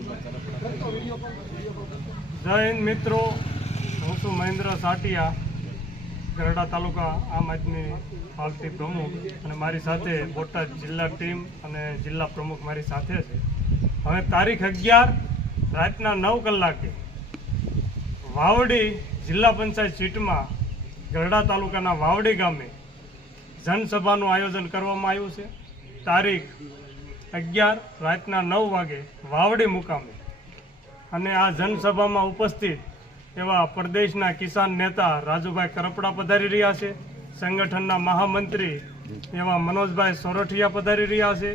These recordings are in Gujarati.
જય હિન્દ મિત્રો, હું છું મહેન્દ્ર સાટિયા, ગરડા તાલુકા આમ આદમી પાર્ટી પ્રમુખ, અને મારી સાથે બોટાદ જિલ્લા ટીમ અને જિલ્લા પ્રમુખ મારી સાથે છે. હવે તારીખ 11 રાતના 9 કલાકે વાવડી જિલ્લા પંચાયત સીટમાં ગરડા તાલુકાના વાવડી ગામે જનસભાનું આયોજન કરવામાં આવ્યું છે. તારીખ 11 રાતના 9 વાગે વાવડી મુકામે. અને આ જનસભામાં ઉપસ્થિત એવા પ્રદેશના કિસાન નેતા રાજુભાઈ કરપડા પધારી રહ્યા છે. સંગઠનના મહામંત્રી એવા મનોજભાઈ સોરઠિયા પધારી રહ્યા છે.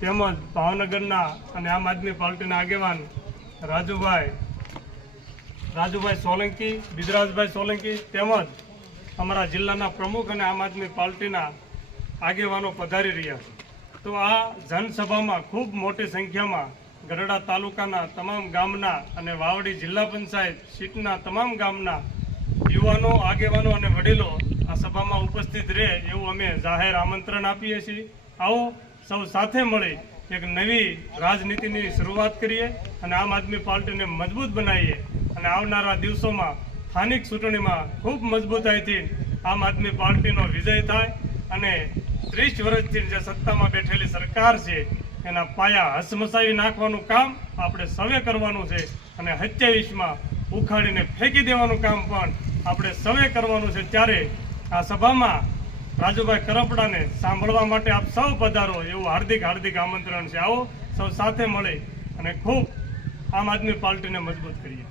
તેમજ ભાવનગરના અને આમ આદમી પાર્ટીના આગેવાન રાજુભાઈ સોલંકી, બિદરાજભાઈ સોલંકી, તેમજ અમારા જિલ્લાના પ્રમુખ અને આમ આદમી પાર્ટીના આગેવાનો પધારી રહ્યા છે. તો આ જનસભામાં ખૂબ મોટી સંખ્યામાં ગરડા તાલુકાના તમામ ગામના અને વાવડી જિલ્લા પંચાયત સીટના તમામ ગામના યુવાનો, આગેવાનો અને વડીલો આ સભામાં ઉપસ્થિત રહે એવું અમે જાહેર આમંત્રણ આપીએ છીએ. આવો સૌ સાથે મળી એક નવી રાજનીતિની શરૂઆત કરીએ અને આમ આદમી પાર્ટીને મજબૂત બનાવીએ અને આવનારા દિવસોમાં સ્થાનિક ચૂંટણીમાં ખૂબ મજબૂતાઈથી આમ આદમી પાર્ટીનો વિજય થાય અને 30 વર્ષથી જે સત્તામાં બેઠેલી સરકાર છે એના પાયા હસમસાવી નાખવાનું કામ આપણે સૌએ કરવાનું છે અને 27માં ઉખાડીને ફેંકી દેવાનું કામ પણ આપણે સૌએ કરવાનું છે. ત્યારે આ સભામાં રાજુભાઈ કરપડાને સાંભળવા માટે આપ સૌ પધારો એવું હાર્દિક આમંત્રણ છે. આવો સૌ સાથે મળી અને ખૂબ આમ આદમી પાર્ટીને મજબૂત કરીએ.